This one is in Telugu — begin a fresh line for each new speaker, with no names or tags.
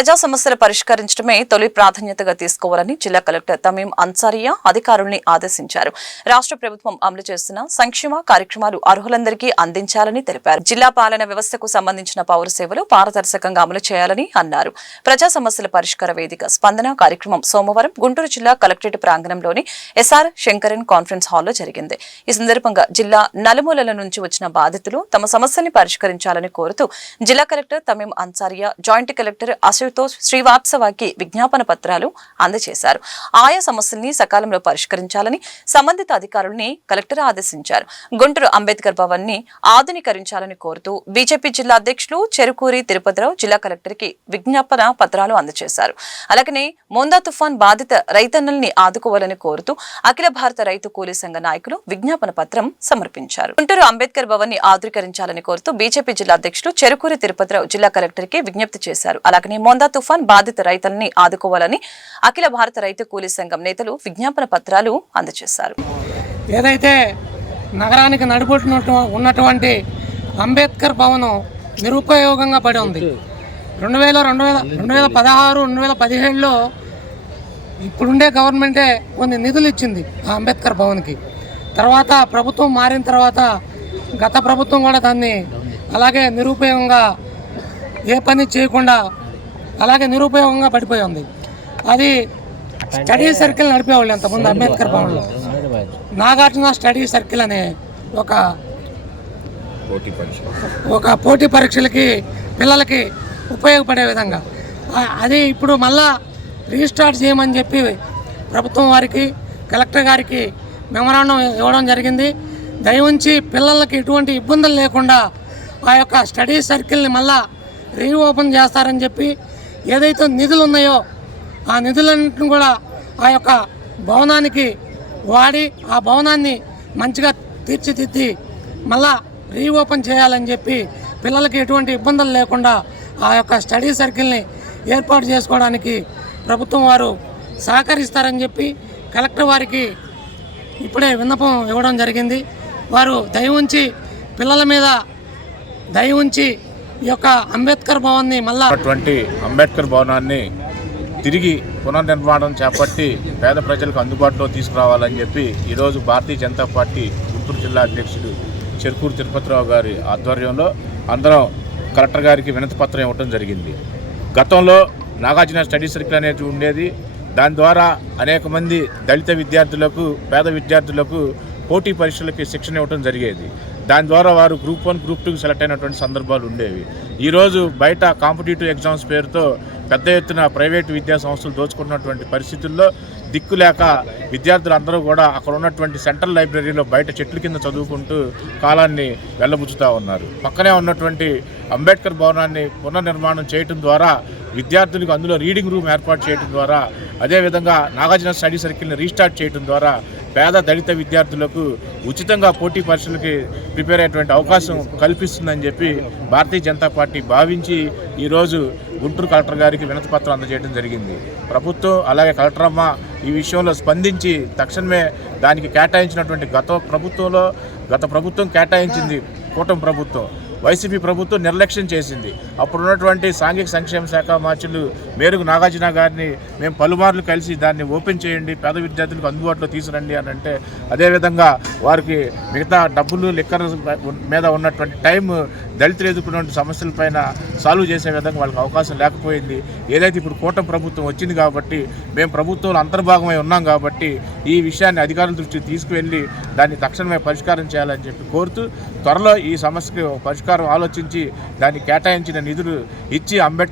ప్రజా సమస్యలు పరిష్కరించడమే తొలి ప్రాధాన్యతగా తీసుకోవాలని జిల్లా కలెక్టర్ తమీం అన్సారియా అధికారుల్ని ఆదేశించారు. రాష్ట్ర ప్రభుత్వం అమలు చేస్తున్న సంక్షేమ కార్యక్రమాలు అర్హులందరికీ అందించాలని తెలిపారు. జిల్లా పాలన వ్యవస్థకు సంబంధించిన పౌర సేవలు పారదర్శకంగా అమలు చేయాలని అన్నారు. ప్రజా సమస్యల పరిష్కార వేదిక స్పందన కార్యక్రమం సోమవారం గుంటూరు జిల్లా కలెక్టరేట్ ప్రాంగణంలోని ఎస్ఆర్ శంకరన్ కాన్ఫరెన్స్ హాల్లో జరిగింది. ఈ సందర్భంగా జిల్లా నలుమూలల నుంచి వచ్చిన బాధితులు తమ సమస్యల్ని పరిష్కరించాలని కోరుతూ జిల్లా collector Tamim Ansariya joint collector Ashutosh శ్రీవాత్సవాకి విజ్ఞాపన పత్రాలు అందజేశారు. ఆయా సమస్యల్ని సకాలంలో పరిష్కరించాలని సంబంధిత అధికారుల్ని కలెక్టర్ ఆదేశించారు. గుంటూరు అంబేద్కర్ భవన్ని ఆధునీకరించాలని కోరుతూ బీజేపీ జిల్లా అధ్యక్షులు చెరుకూరి తిరుపతిరావు జిల్లా కలెక్టర్కి విజ్ఞాపన పత్రాలు అందజేశారు. అలాగనే మోందా తుఫాన్ బాధిత రైతన్నల్ని ఆదుకోవాలని కోరుతూ అఖిల భారత రైతు కూలీ సంఘ నాయకులు విజ్ఞాపన పత్రం సమర్పించారు. గుంటూరు అంబేద్కర్ భవన్ని ఆధునీకరించాలని కోరుతూ బీజేపీ జిల్లా అధ్యక్షులు చెరుకూరి తిరుపతిరావు జిల్లా కలెక్టర్కి విజ్ఞప్తి చేశారు. అలాగనే మోందా తుఫాన్ బాధిత రైతుల్ని ఆదుకోవాలని అఖిల భారత రైతు కూలీ సంఘం నేతలు విజ్ఞాపన పత్రాలు అందజేశారు.
ఏదైతే నగరానికి నడుపుతున్నట్టు ఉన్నటువంటి అంబేద్కర్ భవనం నిరుపయోగంగా పడి ఉంది. రెండు వేల రెండు వేల రెండు వేల పదహారు రెండు వేల పదిహేడులో ఇప్పుడుండే గవర్నమెంటే కొన్ని నిధులు ఇచ్చింది ఆ అంబేద్కర్ భవన్కి. తర్వాత ప్రభుత్వం మారిన తర్వాత గత ప్రభుత్వం కూడా దాన్ని అలాగే నిరుపయోగంగా ఏ పని చేయకుండా అలాగే నిరుపయోగంగా పడిపోయి ఉంది. అది స్టడీ సర్కిల్ నడిపేవాళ్ళు ఎంతమంది అంబేద్కర్ భవన్లో. నాగార్జున స్టడీ సర్కిల్ అనే ఒక ఒక పోటీ పరీక్షలకి పిల్లలకి ఉపయోగపడే విధంగా. అది ఇప్పుడు మళ్ళా రీస్టార్ట్ చేయమని చెప్పి ప్రభుత్వం వారికి కలెక్టర్ గారికి మెమరాండం ఇవ్వడం జరిగింది. దయవుంచి పిల్లలకి ఎటువంటి ఇబ్బందులు లేకుండా ఆ యొక్క స్టడీ సర్కిల్ని మళ్ళా రీఓపెన్ చేస్తారని చెప్పి ఏదైతే నిధులు ఉన్నాయో ఆ నిధులన్నింటిని కూడా ఆ యొక్క భవనానికి వాడి ఆ భవనాన్ని మంచిగా తీర్చిదిద్ది మళ్ళా రీఓపెన్ చేయాలని చెప్పి పిల్లలకి ఎటువంటి ఇబ్బందులు లేకుండా ఆ యొక్క స్టడీ సర్కిల్ని ఏర్పాటు చేసుకోవడానికి ప్రభుత్వం వారు సహకరిస్తారని చెప్పి కలెక్టర్ వారికి ఇప్పుడే విన్నపం ఇవ్వడం జరిగింది. వారు దయ ఉంచి పిల్లల మీద దయ ఉంచి ఈ యొక్క అంబేద్కర్ భవన్ని మళ్ళా
అటువంటి అంబేద్కర్ భవనాన్ని తిరిగి పునర్నిర్మాణం చేపట్టి పేద ప్రజలకు అందుబాటులో తీసుకురావాలని చెప్పి ఈరోజు భారతీయ జనతా పార్టీ గుంటూరు జిల్లా అధ్యక్షుడు చెరుకూరు తిరుపతిరావు గారి ఆధ్వర్యంలో అందరం కలెక్టర్ గారికి వినతి పత్రం ఇవ్వడం జరిగింది. గతంలో నాగార్జున స్టడీ సర్కిల్ అనేది ఉండేది. దాని ద్వారా అనేక మంది దళిత విద్యార్థులకు పేద విద్యార్థులకు పోటీ పరీక్షలకి శిక్షణ ఇవ్వడం జరిగేది. దాని ద్వారా వారు గ్రూప్ వన్ గ్రూప్ టూకి సెలెక్ట్ అయినటువంటి సందర్భాలు ఉండేవి. ఈరోజు బయట కాంపిటేటివ్ ఎగ్జామ్స్ పేరుతో పెద్ద ఎత్తున ప్రైవేటు విద్యా సంస్థలు దోచుకున్నటువంటి పరిస్థితుల్లో దిక్కు లేక విద్యార్థులందరూ కూడా అక్కడ ఉన్నటువంటి సెంట్రల్ లైబ్రరీలో బయట చెట్ల కింద చదువుకుంటూ కాలాన్ని వెళ్ళబుచ్చుతూ ఉన్నారు. పక్కనే ఉన్నటువంటి అంబేద్కర్ భవనాన్ని పునర్నిర్మాణం చేయటం ద్వారా విద్యార్థులకు అందులో రీడింగ్ రూమ్ ఏర్పాటు చేయడం ద్వారా అదేవిధంగా నాగార్జున స్టడీ సర్కిల్ని రీస్టార్ట్ చేయడం ద్వారా పేద దళిత విద్యార్థులకు ఉచితంగా పోటీ పరీక్షలకి ప్రిపేర్ అయ్యేటువంటి అవకాశం కల్పిస్తుందని చెప్పి భారతీయ జనతా పార్టీ భావించి ఈరోజు గుంటూరు కలెక్టర్ గారికి వినతి పత్రం అందజేయడం జరిగింది. ప్రభుత్వం అలాగే కలెక్టర్ అమ్మ ఈ విషయంలో స్పందించి తక్షణమే దానికి కేటాయించినటువంటి గత ప్రభుత్వంలో గత ప్రభుత్వం కేటాయించింది కూటమి ప్రభుత్వం. వైసీపీ ప్రభుత్వం నిర్లక్ష్యం చేసింది. అప్పుడు ఉన్నటువంటి సాంఘిక సంక్షేమ శాఖ మార్చులు మేరకు నాగార్జున గారిని మేము పలుమార్లు కలిసి దాన్ని ఓపెన్ చేయండి పేద విద్యార్థులకు అందుబాటులో తీసుకురండి అని అంటే అదేవిధంగా వారికి మిగతా డబ్బులు లిక్కర్ మీద ఉన్నటువంటి టైం దళితులు ఎదుర్కొన్నటువంటి సమస్యలపైన సాల్వ్ చేసే విధంగా వాళ్ళకి అవకాశం లేకపోయింది. ఏదైతే ఇప్పుడు కూటమి ప్రభుత్వం వచ్చింది కాబట్టి మేము ప్రభుత్వంలో అంతర్భాగమై ఉన్నాం కాబట్టి ఈ విషయాన్ని అధికారుల దృష్టికి తీసుకువెళ్ళి దాన్ని తక్షణమే పరిష్కారం చేయాలని చెప్పి కోరుతూ త్వరలో ఈ సమస్యకు పరిష్కారం ఆలోచించి దాన్ని కేటాయించిన నిధులు ఇచ్చి అంబేద్కర్